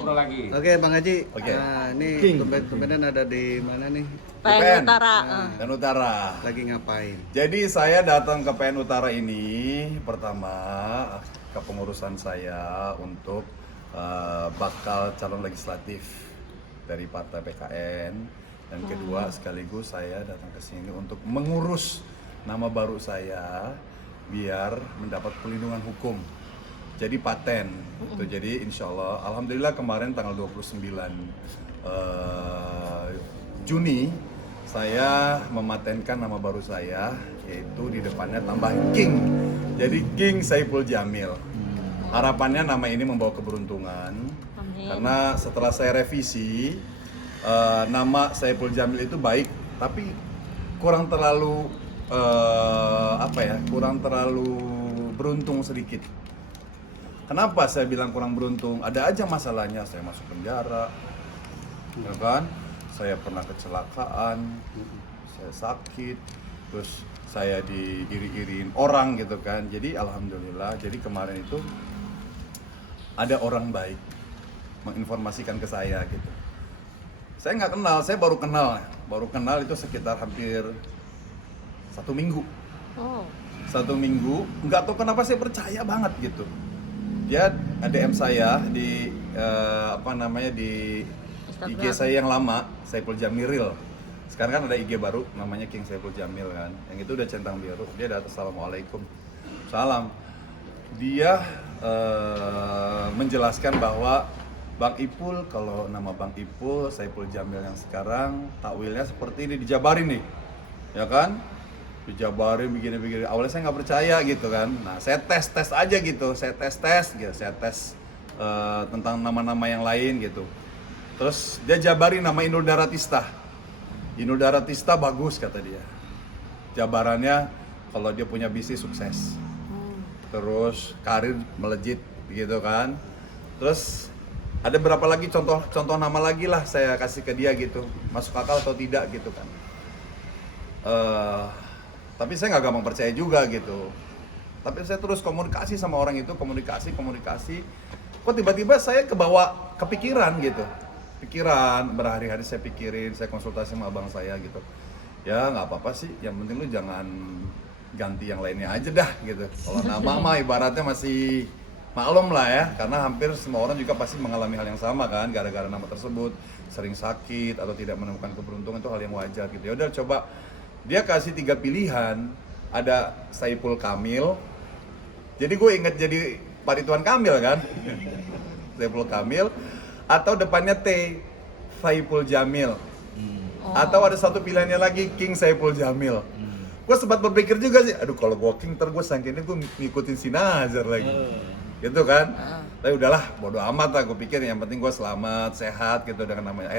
Ngobrol lagi. Oke, Bang Haji. Oke. Nah, ini King. tumben-tumbenan ada di mana nih? PN Utara. dan Utara. Lagi ngapain? Jadi saya datang ke PN Utara ini pertama kepengurusan saya untuk bakal calon legislatif dari Partai PKN, dan kedua sekaligus saya datang ke sini untuk mengurus nama baru saya biar mendapat perlindungan hukum. Jadi paten. Itu jadi insya Allah, alhamdulillah kemarin tanggal 29 Juni saya mematenkan nama baru saya, yaitu di depannya tambah King. Jadi King Saipul Jamil. Harapannya nama ini membawa keberuntungan. Amin. Karena setelah saya revisi, nama Saipul Jamil itu baik, tapi kurang terlalu kurang terlalu beruntung sedikit. Kenapa saya bilang kurang beruntung? Ada aja masalahnya, saya masuk penjara, ya kan? Saya pernah kecelakaan, saya sakit, terus saya diiri-iriin orang gitu kan. Jadi alhamdulillah, jadi kemarin itu ada orang baik menginformasikan ke saya gitu. Saya nggak kenal, saya baru kenal itu sekitar hampir 1 minggu. Oh. 1 minggu, nggak tahu kenapa saya percaya banget gitu. Dia ADM saya di di Instagram. IG saya yang lama, Saipul Jamil. Sekarang kan ada IG baru namanya King Saipul Jamil kan. Yang itu udah centang biru. Dia datang, assalamualaikum. Salam. Dia menjelaskan bahwa Bang Ipul, kalau nama Bang Ipul Saipul Jamil yang sekarang takwilnya seperti ini, dijabarin nih. Ya kan? Dijabarin begini-begini. Awalnya saya nggak percaya gitu kan. Nah, saya tes aja gitu. Saya tes tentang nama-nama yang lain gitu. Terus dia jabarin nama Inul Daratista. Inul Daratista bagus kata dia. Jabarannya kalau dia punya bisnis sukses. Terus karir melejit gitu kan. Terus ada berapa lagi contoh nama lagi lah saya kasih ke dia gitu. Masuk akal atau tidak gitu kan. Tapi saya nggak gampang percaya juga gitu. Tapi saya terus komunikasi sama orang itu, komunikasi. Kok tiba-tiba saya kepikiran gitu. Berhari-hari saya pikirin, saya konsultasi sama abang saya gitu. Ya nggak apa-apa sih, yang penting lu jangan ganti yang lainnya aja dah gitu. Kalau nama mah ibaratnya masih maklum lah ya, karena hampir semua orang juga pasti mengalami hal yang sama kan, gara-gara nama tersebut sering sakit atau tidak menemukan keberuntungan, itu hal yang wajar gitu. Ya udah coba. Dia kasih 3 pilihan, ada Saipul Kamil. Jadi gue inget jadi Pak Ridwan Kamil kan. Saipul Kamil, atau depannya T, Saipul Jamil. Atau ada satu pilihannya lagi, King Saipul Jamil. Gue sempat berpikir juga sih, aduh kalau gue King, ntar gue sangkanya gue ngikutin si Nazar lagi. Gitu kan. Tapi udahlah, bodo amat lah, gue pikir yang penting gue selamat, sehat gitu dengan namanya.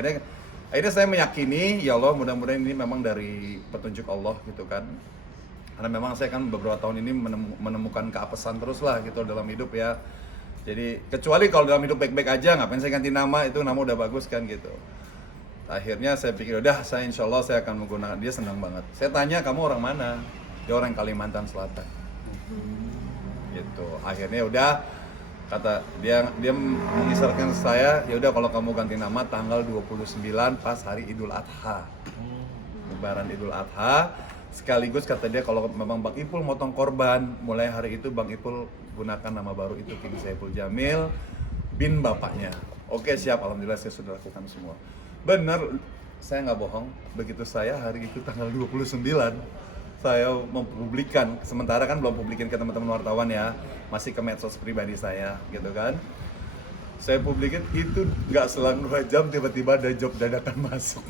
Akhirnya saya meyakini, ya Allah mudah-mudahan ini memang dari petunjuk Allah gitu kan. Karena memang saya kan beberapa tahun ini menemukan keapesan terus lah gitu dalam hidup ya. Jadi kecuali kalau dalam hidup baik-baik aja, ngapain saya ganti nama, itu nama udah bagus kan gitu. Akhirnya saya pikir udah, saya insya Allah saya akan menggunakan. Dia senang banget. Saya tanya, kamu orang mana? Dia orang Kalimantan Selatan. Gitu. Akhirnya udah, kata dia mengisarkan saya, ya udah kalau kamu ganti nama tanggal 29 pas hari Idul Adha. Lebaran Idul Adha. Sekaligus kata dia kalau memang Bang Ipul motong korban, mulai hari itu Bang Ipul gunakan nama baru itu King Saipul Jamil bin bapaknya. Oke, siap, alhamdulillah saya sudah lakukan semua. Bener, saya nggak bohong. Begitu saya hari itu tanggal 29 saya mempublikkan, sementara kan belum publikin ke teman-teman wartawan ya, masih ke medsos pribadi saya gitu kan. Saya publikin itu nggak selang 2 jam tiba-tiba ada job dadakan masuk.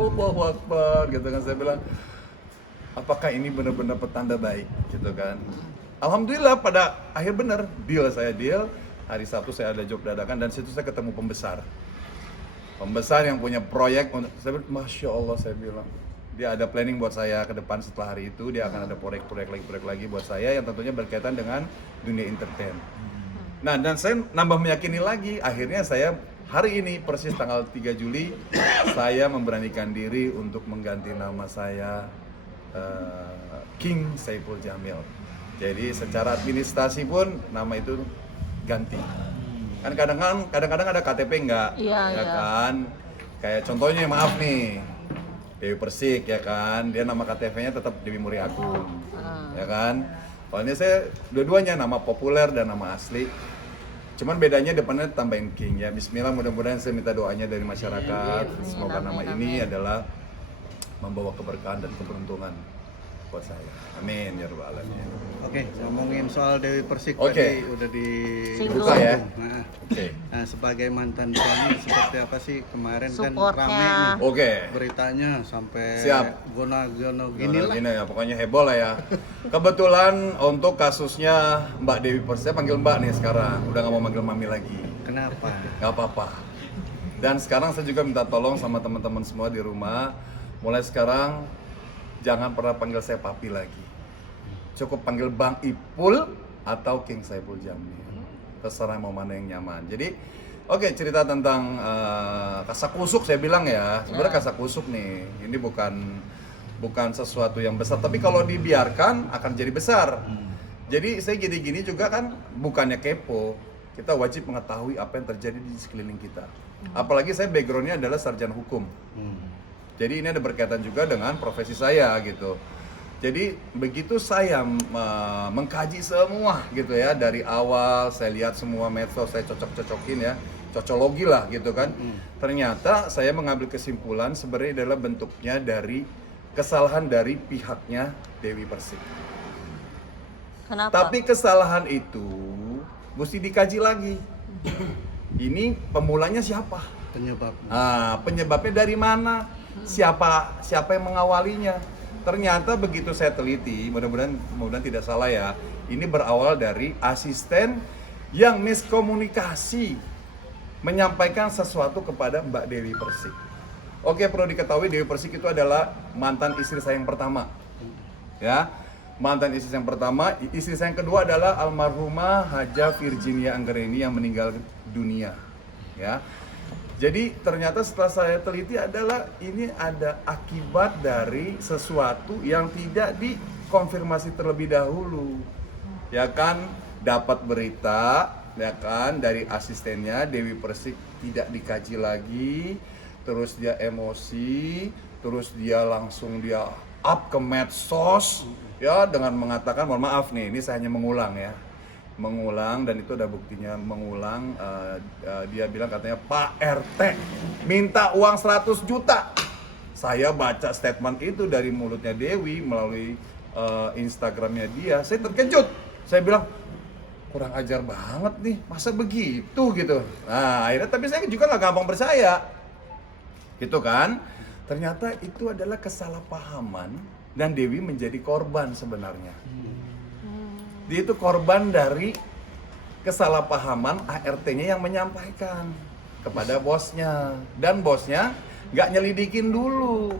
Allahu Akbar gitu kan. Saya bilang, apakah ini benar-benar petanda baik gitu kan. Alhamdulillah pada akhir bener deal, hari Sabtu saya ada job dadakan, dan situ saya ketemu pembesar yang punya proyek untuk saya. Masya Allah, saya bilang dia ada planning buat saya ke depan. Setelah hari itu dia akan ada proyek lagi buat saya yang tentunya berkaitan dengan dunia entertain. Nah, dan saya nambah meyakini lagi. Akhirnya saya hari ini persis tanggal 3 Juli saya memberanikan diri untuk mengganti nama saya King Saipul Jamil. Jadi secara administrasi pun nama itu ganti. Kan kadang-kadang ada KTP enggak, Iya, ya iya. kan? Kayak contohnya maaf nih, Dewi Persik ya kan, dia nama KTP-nya tetap Dewi Muriagung, ya kan? Kalau ini saya dua-duanya nama populer dan nama asli. Cuman bedanya depannya tambahin King ya. Bismillah, mudah-mudahan saya minta doanya dari masyarakat. Semoga Amin, nama amin. ini adalah membawa keberkahan dan keberuntungan buat saya. Amin ya rabbal alamin. Oke, ngomongin soal Dewi Persik Oke. tadi udah di Singgung. Buka ya. Nah, Oke. nah, sebagai mantan suami seperti apa sih kemarin kan Supportnya. rame nih Oke. beritanya sampai Siap. gono-gono gini lah. Gini ya, pokoknya heboh lah ya. Kebetulan untuk kasusnya Mbak Dewi Persik, saya panggil Mbak nih sekarang. Udah nggak mau manggil Mami lagi. Kenapa? Nggak apa-apa. Dan sekarang saya juga minta tolong sama teman-teman semua di rumah. Mulai sekarang jangan pernah panggil saya papi lagi. Cukup panggil Bang Ipul atau King Saiful Jamil. Terserah mau mana yang nyaman. Jadi, oke, cerita tentang kasakusuk saya bilang ya. Sebenarnya kasakusuk nih. Ini bukan sesuatu yang besar, tapi kalau dibiarkan akan jadi besar. Jadi saya gini-gini juga kan bukannya kepo. Kita wajib mengetahui apa yang terjadi di sekeliling kita. Apalagi saya backgroundnya adalah sarjana hukum. Jadi ini ada berkaitan juga dengan profesi saya gitu. Jadi begitu saya mengkaji semua gitu ya, dari awal saya lihat semua medsos, saya cocok-cocokin ya, cocologi lah gitu kan. Ternyata saya mengambil kesimpulan sebenarnya adalah bentuknya dari kesalahan dari pihaknya Dewi Persik. Kenapa? Tapi kesalahan itu mesti dikaji lagi. Ini pemulanya siapa? Penyebabnya. Penyebabnya dari mana? Siapa yang mengawalinya? Ternyata begitu saya teliti, mudah-mudahan tidak salah ya. Ini berawal dari asisten yang miskomunikasi menyampaikan sesuatu kepada Mbak Dewi Persik. Oke, perlu diketahui Dewi Persik itu adalah mantan istri saya yang pertama. Ya. Mantan istri saya yang pertama, istri saya yang kedua adalah almarhumah Haja Virginia Anggreni yang meninggal dunia. Ya. Jadi ternyata setelah saya teliti adalah ini ada akibat dari sesuatu yang tidak dikonfirmasi terlebih dahulu. Ya kan, dapat berita ya kan dari asistennya Dewi Persik tidak dikaji lagi, terus dia emosi, terus dia langsung up ke medsos ya dengan mengatakan, mohon maaf nih, ini saya hanya mengulang ya. Mengulang, dan itu ada buktinya mengulang. Dia bilang katanya Pak RT minta uang 100 juta. Saya baca statement itu dari mulutnya Dewi melalui Instagramnya dia, saya terkejut. Saya bilang kurang ajar banget nih, masa begitu gitu. Nah akhirnya, tapi saya juga nggak gampang percaya gitu kan. Ternyata itu adalah kesalahpahaman dan Dewi menjadi korban sebenarnya. Dia itu korban dari kesalahpahaman ART-nya yang menyampaikan kepada bosnya, dan bosnya nggak nyelidikin dulu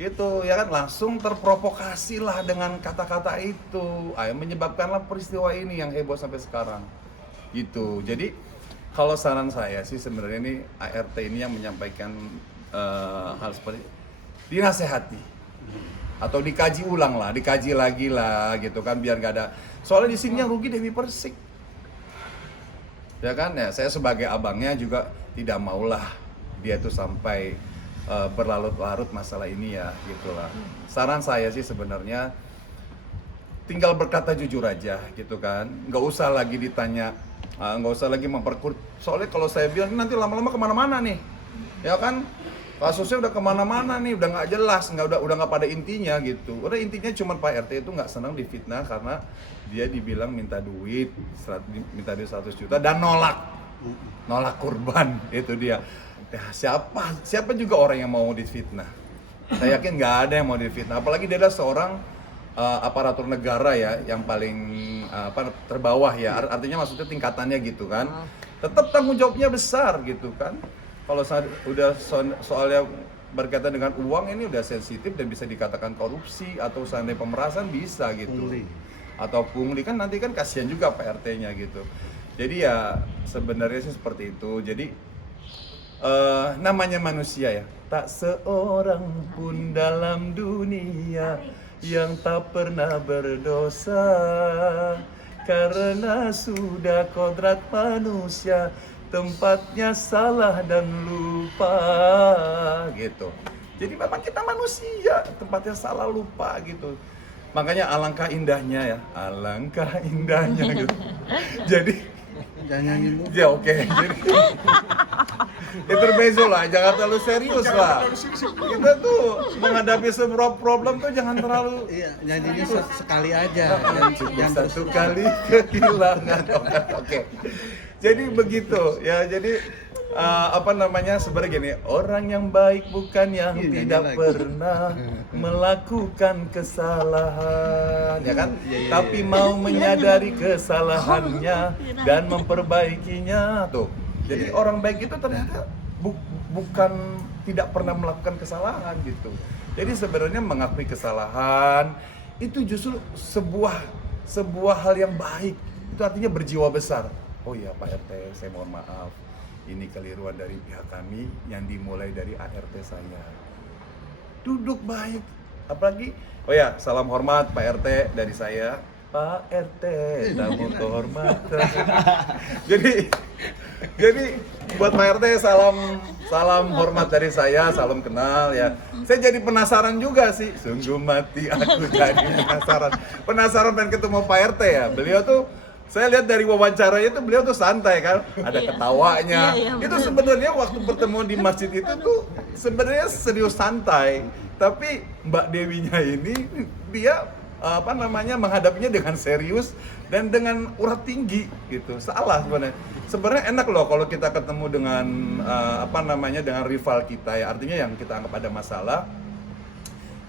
itu ya kan, langsung terprovokasi lah dengan kata-kata itu, menyebabkanlah peristiwa ini yang heboh sampai sekarang gitu. Jadi kalau saran saya sih sebenarnya ini ART ini yang menyampaikan hal seperti dinasehati atau dikaji ulang lah, dikaji lagi lah gitu kan, biar nggak ada. Soalnya di sini yang rugi Dewi Persik, ya kan ya. Saya sebagai abangnya juga tidak maulah dia tuh sampai berlarut-larut masalah ini ya, gitulah. Saran saya sih sebenarnya tinggal berkata jujur aja gitu kan, nggak usah lagi ditanya, nggak usah lagi memperkuat. Soalnya kalau saya bilang nanti lama-lama kemana-mana nih, ya kan. Kasusnya udah kemana-mana nih, udah nggak jelas, udah nggak pada intinya gitu. Udah intinya cuma Pak RT itu nggak senang difitnah karena dia dibilang minta duit 100 juta dan nolak kurban, itu dia. Ya, siapa juga orang yang mau difitnah? Saya yakin nggak ada yang mau difitnah, apalagi dia adalah seorang aparatur negara ya, yang paling terbawah ya, artinya maksudnya tingkatannya gitu kan. Tetap tanggung jawabnya besar gitu kan. Kalau udah soalnya berkaitan dengan uang, ini udah sensitif dan bisa dikatakan korupsi atau seandainya pemerasan bisa gitu. Pungli. Atau pungli kan, nanti kan kasihan juga PRT-nya gitu. Jadi ya sebenarnya sih seperti itu. Jadi namanya manusia ya, tak seorang pun dalam dunia yang tak pernah berdosa, karena sudah kodrat manusia tempatnya salah dan lupa gitu. Jadi memang kita manusia, tempatnya salah lupa gitu. Makanya alangkah indahnya ya, alangkah indahnya gitu. Jadi Jangan nyanyi lu. ya oke. Intermezzo lah, jangan terlalu serius lah. Kita tuh menghadapi sebuah problem tuh jangan terlalu Iya, nyanyinya sekali aja. Jangan terus. satu kali kehilangan. Oke. Jadi begitu ya. Jadi apa namanya, sebenarnya gini, orang yang baik bukan yang Iya, tidak nyanyi lagi. pernah melakukan kesalahan, ya kan? Iya. Tapi mau menyadari kesalahannya dan memperbaikinya tuh. Jadi orang baik itu ternyata bukan tidak pernah melakukan kesalahan gitu. Jadi sebenarnya mengakui kesalahan itu justru sebuah hal yang baik. Itu artinya berjiwa besar. Oh iya Pak RT, saya mohon maaf. Ini keliruan dari pihak kami yang dimulai dari ART saya. Duduk baik. Apalagi, oh ya, salam hormat Pak RT dari saya. Pak RT, tamu kehormatan. Jadi buat Pak RT salam hormat dari saya, salam kenal ya. Saya jadi penasaran juga sih. Sungguh mati aku jadi penasaran. Penasaran pengen ketemu Pak RT ya. Beliau tuh, saya lihat dari wawancaranya itu beliau tuh santai kan, ada ketawanya. Itu sebenarnya waktu bertemu di masjid itu tuh sebenarnya serius santai. Tapi Mbak Dewinya ini dia apa namanya menghadapinya dengan serius dan dengan urat tinggi gitu. Salah sebenarnya. Sebenarnya enak loh kalau kita ketemu dengan apa namanya dengan rival kita ya. Artinya yang kita anggap ada masalah,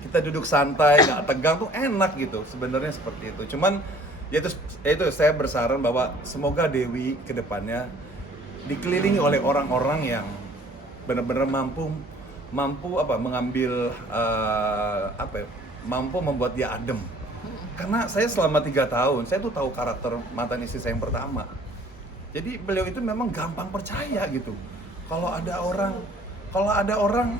kita duduk santai, nggak tegang tuh enak gitu. Sebenarnya seperti itu. Cuman ya itu saya bersaran bahwa semoga Dewi kedepannya dikelilingi oleh orang-orang yang benar-benar mampu mengambil mampu membuat dia adem. Karena saya selama 3 tahun saya tuh tahu karakter mantan istri saya yang pertama. Jadi beliau itu memang gampang percaya gitu. Kalau ada orang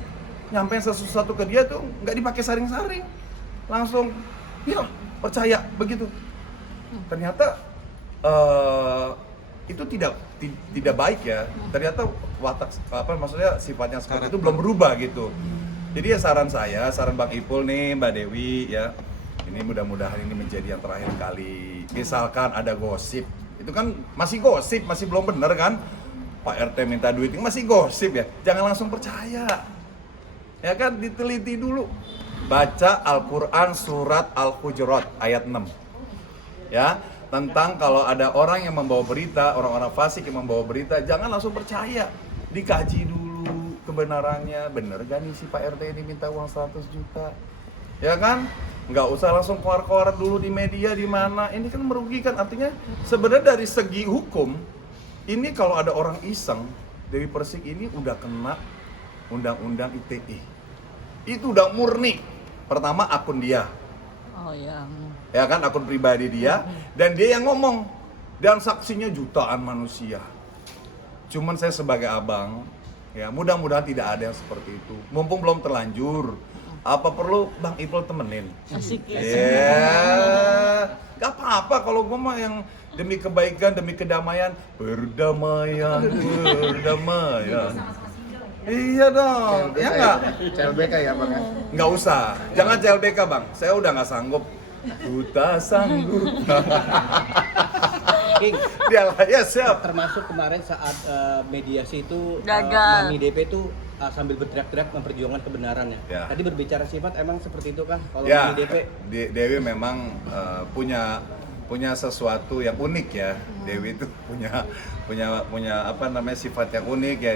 nyampein sesuatu ke dia tuh nggak dipakai saring-saring, langsung ya percaya begitu. Ternyata itu tidak baik ya. Ternyata maksudnya sifatnya seperti itu belum berubah gitu. Jadi ya saran Bang Ipul nih, Mbak Dewi ya. Ini mudah-mudahan ini menjadi yang terakhir kali. Misalkan ada gosip, itu kan masih gosip, masih belum benar kan? Pak RT minta duit, masih gosip ya. Jangan langsung percaya. Ya kan, diteliti dulu. Baca Al-Qur'an surat Al-Hujurat ayat 6. Ya, tentang kalau ada orang yang membawa berita, orang-orang fasik yang membawa berita, jangan langsung percaya. Dikaji dulu kebenarannya, bener gak nih si Pak RT ini minta uang 100 juta? Ya kan? Nggak usah langsung keluar-keluar dulu di media di mana. Ini kan merugikan. Artinya sebenarnya dari segi hukum, ini kalau ada orang iseng, Dewi Persik ini udah kena undang-undang ITE. Itu udah murni. Pertama akun dia. Oh ya. Ya kan, akun pribadi dia, dan dia yang ngomong, dan saksinya jutaan manusia. Cuman saya sebagai abang, ya mudah-mudahan tidak ada yang seperti itu. Mumpung belum terlanjur, apa perlu Bang Ipul temenin? Asik ya. Gak apa-apa kalau gue mah yang demi kebaikan, demi kedamaian, berdamaian. Iya dong, ya nggak? CLBK ya Bang ya? Nggak usah, jangan CLBK Bang, saya udah nggak sanggup. Udah sanggup. King, Dia lah, ya siap. termasuk kemarin saat mediasi itu Gagal. Mami DP itu sambil berteriak-teriak memperjuangkan kebenarannya. Ya. Tadi berbicara sifat emang seperti itu kan kalau Ya, Mami DP? Dewi memang punya sesuatu yang unik ya. Dewi itu punya apa namanya sifat yang unik ya.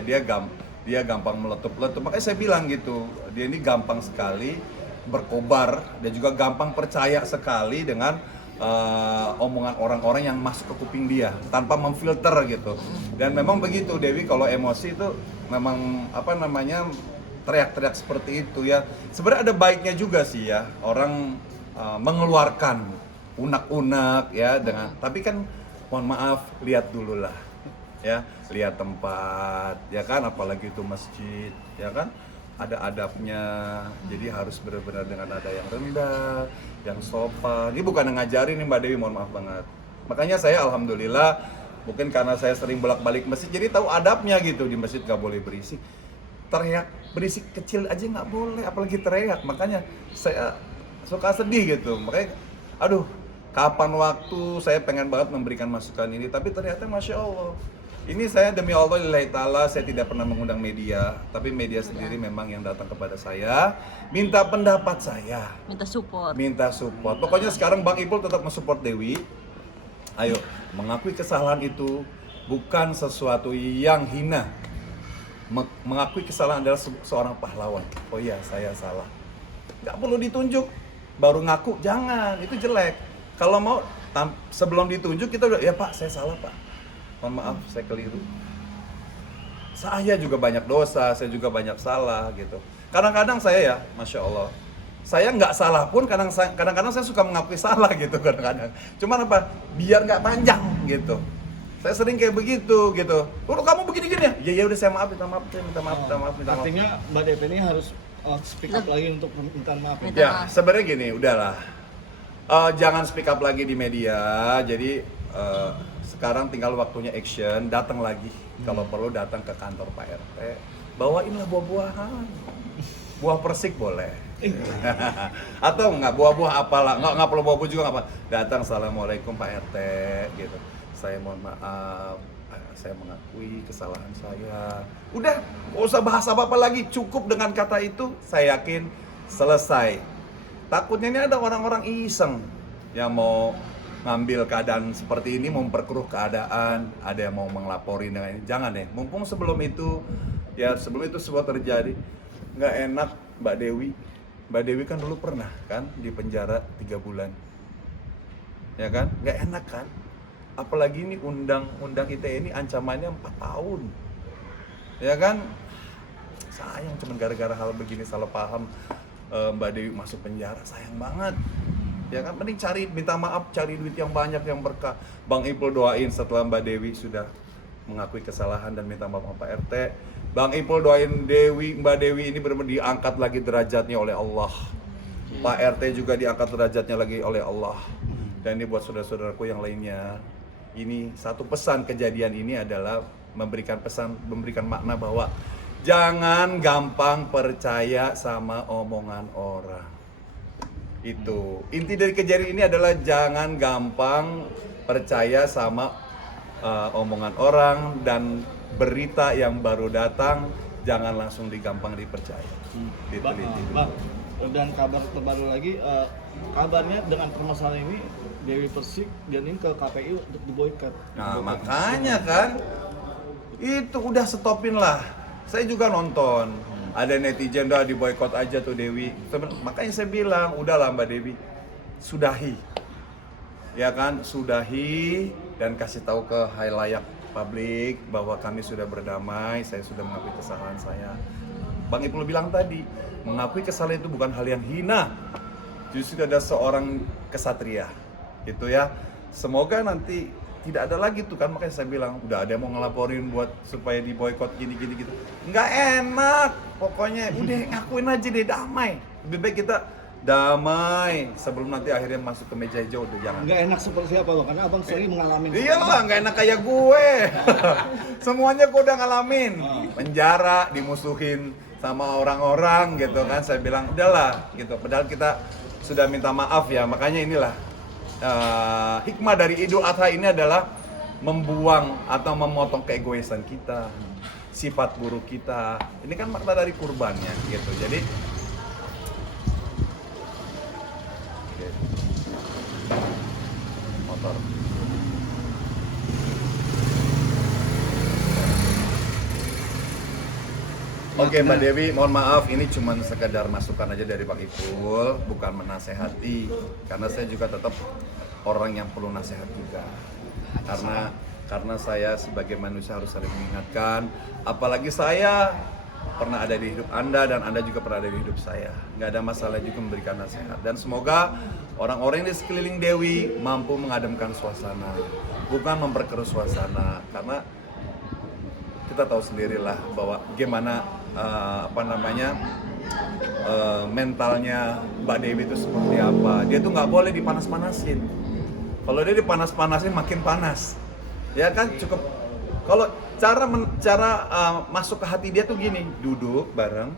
Dia gampang meletup-letup. Makanya saya bilang gitu, dia ini gampang sekali berkobar dan juga gampang percaya sekali dengan omongan orang-orang yang masuk ke kuping dia tanpa memfilter gitu. Dan memang begitu Dewi, kalau emosi itu memang apa namanya teriak-teriak seperti itu ya. Sebenarnya ada baiknya juga sih ya orang mengeluarkan unak-unak ya dengan, tapi kan mohon maaf, lihat dulu lah ya, lihat tempat ya kan, apalagi itu masjid ya kan, ada adabnya. Jadi harus benar-benar dengan nada yang rendah, yang sopan. Ini bukan ngajarin nih Mbak Dewi, mohon maaf banget. Makanya saya alhamdulillah Mungkin karena saya sering bolak-balik masjid, jadi tahu adabnya gitu. Di masjid nggak boleh berisik. Teriak berisik kecil aja nggak boleh, apalagi teriak. Makanya saya suka sedih gitu. Makanya, aduh, kapan waktu saya pengen banget memberikan masukan ini, tapi ternyata Masya Allah. Ini saya demi Allah lillahi ta'ala, saya tidak pernah mengundang media, tapi media sendiri memang yang datang kepada saya, minta pendapat saya. Minta support. Pokoknya sekarang Bang Ipul tetap mensupport Dewi. Ayo, mengakui kesalahan itu bukan sesuatu yang hina. Mengakui kesalahan adalah seorang pahlawan. Oh iya, saya salah. Gak perlu ditunjuk, baru ngaku, jangan, itu jelek. Kalau mau, sebelum ditunjuk kita udah, ya Pak, saya salah Pak. Mohon maaf, saya keliru. Saya juga banyak dosa, saya juga banyak salah gitu. Kadang-kadang saya ya, Masya Allah, saya nggak salah pun kadang-kadang saya suka mengakui salah gitu kadang-kadang. Cuman apa? Biar nggak panjang gitu. Saya sering kayak begitu gitu. Kalau kamu begini-gini ya? Ya udah saya maaf, minta maaf. Artinya Mbak Devi ini harus speak up lagi untuk minta maaf. Ya, sebenarnya gini, udahlah. Jangan speak up lagi di media. Jadi sekarang tinggal waktunya action, datang lagi. Kalau perlu datang ke kantor Pak RT, bawainlah buah-buahan. Buah persik boleh. Atau enggak buah-buah apalah, enggak perlu buah-buah juga enggak apa. Datang, assalamualaikum Pak RT gitu. Saya mohon maaf, saya mengakui kesalahan saya. Udah, nggak usah bahas apa-apa lagi, cukup dengan kata itu, saya yakin selesai. Takutnya ini ada orang-orang iseng yang mau ngambil keadaan seperti ini, memperkeruh keadaan, ada yang mau ngelaporin dengan ini. Jangan deh, mumpung sebelum itu semua terjadi, nggak enak Mbak Dewi. Mbak Dewi kan dulu pernah kan di penjara 3 bulan, ya kan? Nggak enak kan? Apalagi ini undang-undang ITE ini ancamannya 4 tahun, ya kan? Sayang cuman gara-gara hal begini salah paham Mbak Dewi masuk penjara, sayang banget. Ya kan, mending minta maaf, cari duit yang banyak, yang berkah. Bang Ipul doain setelah Mbak Dewi sudah mengakui kesalahan dan minta maaf sama Pak RT. Bang Ipul doain Mbak Dewi ini benar-benar diangkat lagi derajatnya oleh Allah. Pak RT juga diangkat derajatnya lagi oleh Allah. Dan ini buat saudara-saudaraku yang lainnya. Ini satu pesan kejadian ini adalah memberikan makna bahwa jangan gampang percaya sama omongan orang. Itu inti dari kejadian ini adalah jangan gampang percaya sama omongan orang, dan berita yang baru datang jangan langsung digampang dipercaya. Bang, dan kabar terbaru lagi, kabarnya dengan permasalahan ini Dewi Persik dan ini ke KPU untuk diboykot. Nah makanya kan itu udah stopin lah. Saya juga nonton. Ada netizen udah diboykot aja tuh Dewi. Makanya saya bilang, udahlah Mbak Dewi, sudahi. Ya kan, sudahi dan kasih tahu ke halayak publik bahwa kami sudah berdamai, saya sudah mengakui kesalahan saya. Bang Ipul bilang tadi, mengakui kesalahan itu bukan hal yang hina. Justru ada seorang kesatria. Gitu ya. Semoga nanti tidak ada lagi tuh kan, makanya saya bilang udah ada yang mau ngelaporin buat supaya diboykot gini gitu. Nggak enak, pokoknya udah ngakuin aja deh, damai. Lebih baik kita damai sebelum nanti akhirnya masuk ke meja hijau, udah jangan. Nggak enak seperti apa Bang? Karena Abang sering mengalami. Iyalah, nggak enak kayak gue. Semuanya gue udah ngalamin. Penjara, dimusuhin sama orang-orang gitu kan. Saya bilang udahlah gitu. Padahal kita sudah minta maaf ya, makanya inilah. Hikmah dari Idul Adha ini adalah membuang atau memotong keegoisan kita, sifat buruk kita. Ini kan makna dari kurbannya gitu. Jadi motor. Oke Mbak Dewi, mohon maaf ini cuma sekedar masukan aja dari Bang Ipul, bukan menasehati. Karena saya juga tetap orang yang perlu nasihat juga. Karena saya sebagai manusia harus saling mengingatkan. Apalagi saya pernah ada di hidup Anda dan Anda juga pernah ada di hidup saya. Nggak ada masalah juga memberikan nasihat. Dan semoga orang-orang di sekeliling Dewi mampu mengademkan suasana, bukan memperkeruh suasana. Karena kita tahu sendirilah bahwa gimana mentalnya Mbak Dewi itu seperti apa. Dia tuh nggak boleh dipanas-panasin. Kalau dia dipanas-panasin makin panas. Ya kan cukup. Kalau masuk ke hati dia tuh gini, duduk bareng,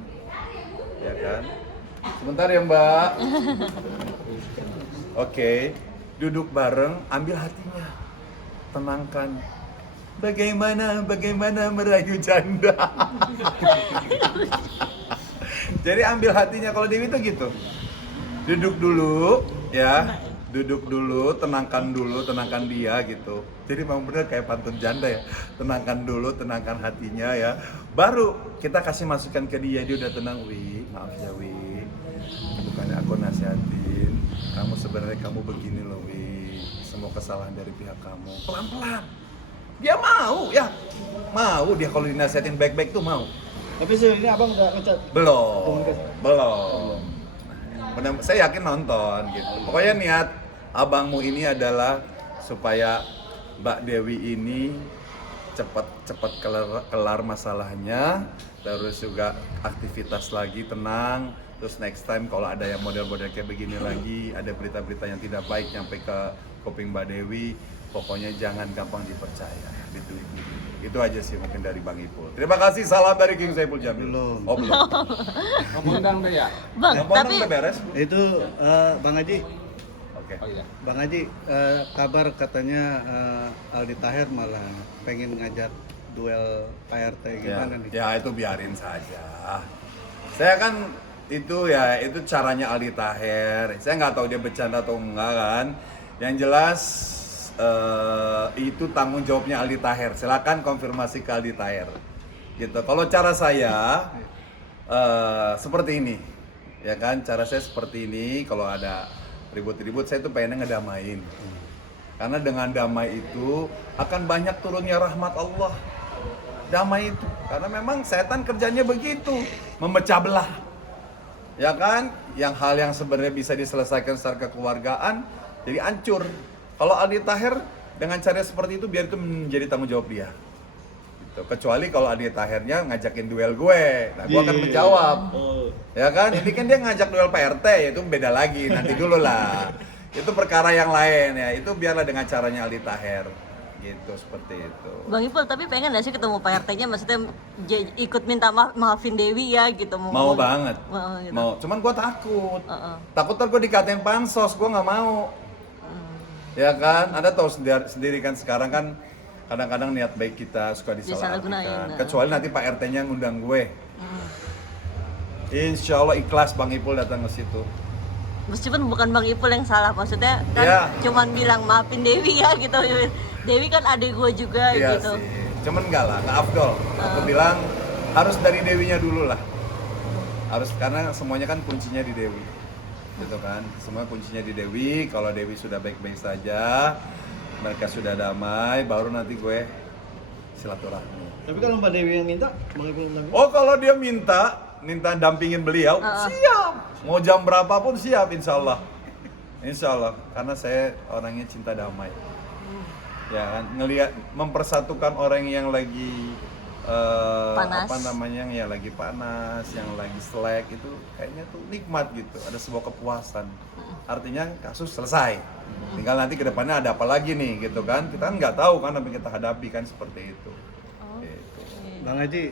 ya kan. Sebentar ya Mbak. Oke, duduk bareng, ambil hatinya, tenangkan. Bagaimana merayu janda. Jadi ambil hatinya, kalau Dewi tuh gitu. Duduk dulu, ya. Duduk dulu, tenangkan dia gitu. Jadi memang benar kayak pantun janda ya. Tenangkan dulu, tenangkan hatinya ya. Baru kita kasih masukan ke dia udah tenang, Wi. Maaf ya, Wi. Bukannya aku nasihatin, sebenarnya kamu begini loh, Wi. Semua kesalahan dari pihak kamu. Pelan-pelan. Dia mau ya. Mau dia kalau dinasihatin baik-baik tuh mau. Tapi sejauh ini abang udah ngecat? Belum. Benar, saya yakin nonton gitu. Pokoknya niat abangmu ini adalah supaya Mbak Dewi ini cepat kelar masalahnya, terus juga aktivitas lagi tenang. Terus next time kalau ada yang model-model kayak begini lagi, ada berita-berita yang tidak baik nyampe ke kuping Mbak Dewi, pokoknya jangan gampang dipercaya. Gitu. Itu aja sih mungkin dari Bang Ipul. Terima kasih, salam dari King Saiful Jamil. Belum. Oh belum. Ngomong udah ya? Bang, Ngomong tapi udah beres? Itu Bang Haji, Oke. Oh iya. Bang Haji, kabar katanya Aldi Taher malah pengen ngajak duel Pak RT gimana nih? Ya itu biarin saja. Saya kan itu caranya Aldi Taher. Saya nggak tahu dia bercanda atau enggak kan. Yang jelas itu tanggung jawabnya Aldi Taher. Silakan konfirmasi ke Aldi Taher. Gitu. Kalau cara saya seperti ini, ya kan? Cara saya seperti ini. Kalau ada ribut-ribut, saya tuh pengennya ngedamain. Karena dengan damai itu akan banyak turunnya rahmat Allah. Damai itu, karena memang setan kerjanya begitu, memecah belah. Ya kan? Hal yang sebenarnya bisa diselesaikan secara kekeluargaan jadi hancur. Kalau Aldi Taher dengan cara seperti itu biar itu menjadi tanggung jawab dia. Gitu. Kecuali kalau Aldi Tahernya ngajakin duel gue, nah gue akan menjawab. Ya kan? Ini kan dia ngajak duel Pak RT, itu beda lagi. Nanti dulu lah. Itu perkara yang lain ya. Itu biarlah dengan caranya Aldi Taher. Gitu, seperti itu. Bang Ipul, tapi pengen gak sih ketemu Pak RT-nya, maksudnya ikut minta maafin Dewi ya gitu. Mau banget. Gitu. Mau. Cuman gue takut. Takut ntar gue dikatain pansos, gue nggak mau. Ya kan, Anda tahu sendiri kan sekarang kan kadang-kadang niat baik kita suka disalahgunakan. Kecuali nanti Pak RT-nya ngundang gue. Insya Allah ikhlas Bang Ipul datang ke situ. Meskipun bukan Bang Ipul yang salah, maksudnya kan Ya. cuman bilang maafin Dewi ya gitu. Dewi kan adik gue juga Iya gitu. sih, cuman enggak lah, nggak afdol. Aku bilang harus dari Dewinya dulu lah. Harus, karena semuanya kan kuncinya di Dewi. Gitu kan, semua kuncinya di Dewi. Kalau Dewi sudah baik-baik saja, mereka sudah damai, baru nanti gue silaturahmi. Tapi kalau Mbak Dewi yang minta, Bang Ipul minta? Oh kalau dia minta dampingin beliau, siap. Mau jam berapapun siap, insya Allah. Insya Allah, karena saya orangnya cinta damai. Ya kan, ngelihat mempersatukan orang yang lagi Panas. yang lagi panas, yang lagi slack itu kayaknya tuh nikmat gitu, ada sebuah kepuasan. Artinya kasus selesai. Tinggal nanti ke depannya ada apa lagi nih gitu kan. Kita kan nggak tahu kan apa yang kita hadapi kan, seperti itu. Gitu. Bang Haji,